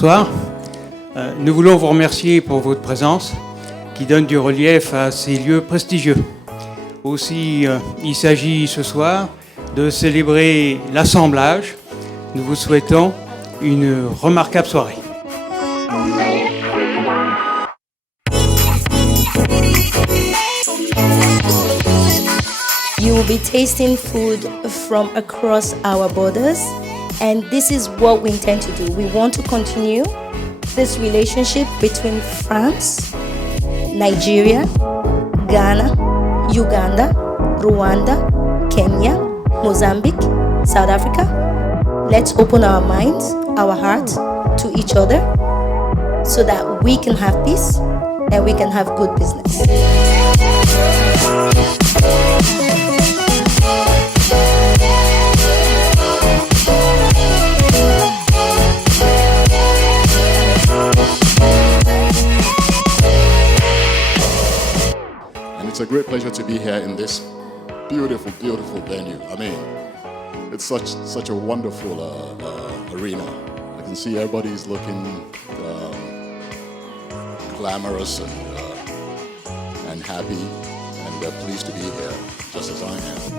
bonsoir. Nous voulons vous remercier pour votre présence qui donne du relief à ces lieux prestigieux. Aussi, il s'agit ce soir de célébrer l'assemblage. Nous vous souhaitons une remarquable soirée. You will be tasting food from across our borders, and this is what we intend to do. We want to continue this relationship between France, Nigeria, Ghana, Uganda, Rwanda, Kenya, Mozambique, South Africa. Let's open our minds, our hearts to each other so that we can have peace and we can have good business. It's a great pleasure to be here in this beautiful, beautiful venue. I mean, it's such a wonderful arena. I can see everybody's looking glamorous and happy, and they're pleased to be here, just as I am.